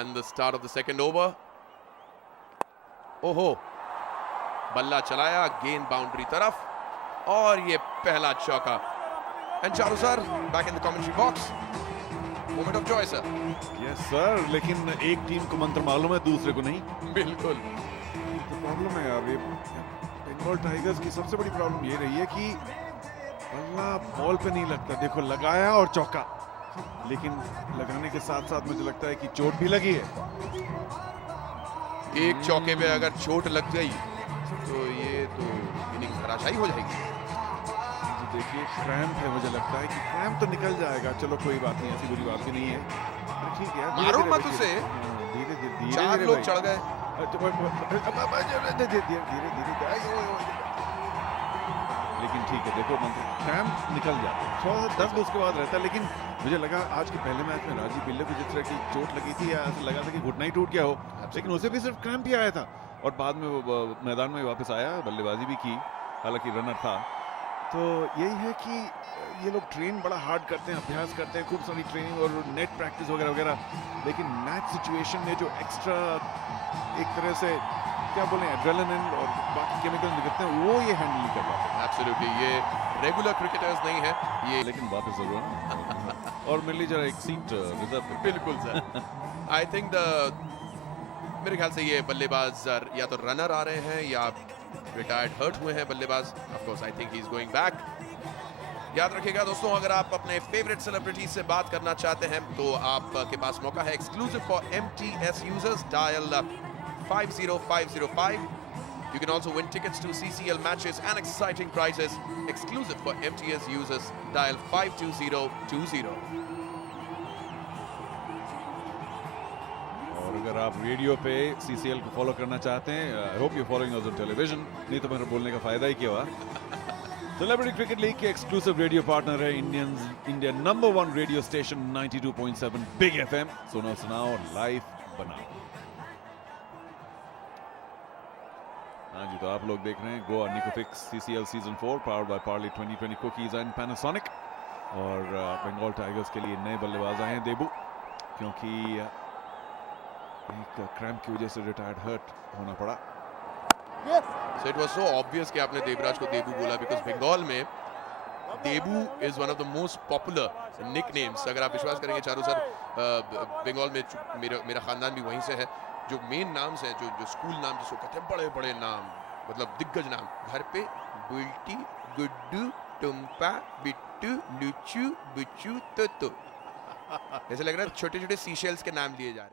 And the start of the second over. ओहो, बल्ला चलाया, गेंद बाउंड्री तरफ और ये पहला चौका. And Charu sir back in the commentary box. Moment of joy, sir. Yes sir, लेकिन एक टीम को मंत्र मालूम है, दूसरे को नहीं. बिल्कुल. तो प्रॉब्लम है यार, ये बंगाल टाइगर्स की सबसे बड़ी प्रॉब्लम ये रही है कि बल्ला बॉल पे नहीं लगता. देखो लगाया और चौका, लेकिन लगाने के साथ साथ मुझे लगता है कि चोट भी लगी है. एक चौके पे अगर चोट लग गई तो ये तो इनिंग धराशायी हो जाएगी. देखिए क्रैम्प है, मुझे लगता है कि क्रैम्प तो निकल जाएगा. चलो कोई बात नहीं, ऐसी बुरी बात भी नहीं है. ठीक है, मारो मत उसे. धीरे धीरे चार लोग चढ़ गए. लेकिन ठीक है, देखो क्रैम्प निकल जाता है, थोड़ा सा दर्द उसके बाद रहता है. लेकिन मुझे लगा आज के पहले मैच में राजीव बिल्ले को जिस तरह की चोट लगी थी, या ऐसा लगा था कि घुटना ही टूट गया हो, लेकिन उसे भी सिर्फ क्रैम्प ही आया था और बाद में वो मैदान में वापस आया, बल्लेबाजी भी की, हालांकि रनर था. तो यही है कि ये लोग ट्रेन बड़ा हार्ड करते हैं, अभ्यास करते हैं, खूब सारी ट्रेनिंग और नेट प्रैक्टिस वगैरह वगैरह, लेकिन मैच सिचुएशन में जो एक्स्ट्रा एक तरह से क्या बोलें एड्रेनालिन और बाकी केमिकल निकलते हैं, वो ये हैंडल नहीं कर पाते. एब्सोल्युटली, ये रेगुलर क्रिकेटर्स नहीं है ये. लेकिन वापस हो गया और मिल ली जरा एक सीट रिजर्व. बिल्कुल सर. आई थिंक मेरे ख्याल से ये बल्लेबाज या तो रनर आ रहे हैं या रिटायर्ड हर्ट हुए हैं बल्लेबाज. Of course I think he is going back. याद रखिएगा दोस्तों, अगर आप अपने फेवरेट सेलिब्रिटीज से बात करना चाहते हैं तो आपके पास मौका है. Exclusive for MTS users, dial 50505. You can also win tickets to CCL matches and exciting prizes. Exclusive for MTS users, dial 52020. और अगर आप रेडियो पे CCL को फॉलो करना चाहते हैं, I hope you following us on television, नहीं तो मेरे बोलने का फायदा ही क्या हुआ. सेलिब्रिटी क्रिकेट लीग के एक्सक्लूसिव रेडियो पार्टनर है India number 1 radio station 92.7 big FM. सुनो सुनाओ लाइव बनाओ. हाँ जी, तो आप लोग देख रहे हैं गो अर्निको fix CCL season 4 powered by Parle 2020 cookies and Panasonic. और बंगाल टाइगर्स के लिए नए बल्लेबाज आए हैं देबू, क्योंकि एक क्रैम्प की वजह से रिटायर्ड हर्ट होना पड़ा. So it was so obvious कि आपने देवराज को देबू बोला, because बंगाल में देबू is one of the most popular nicknames. अगर आप विश्वास करेंगे चारू सर, बंगाल में मेरा खानदान भी वहीं से है. जो मेन नाम हैं, जो स्कूल नाम जिसको कहते हैं, बड़े बड़े नाम, मतलब दिग्गज नाम. घर पे बुल्टी, गुड्डू, टुम्पा, बिट्टू, लुचू, बुच्चू, तो ऐसे लग रहा है छोटे छोटे सीशेल्स के नाम लिए जा रहे हैं.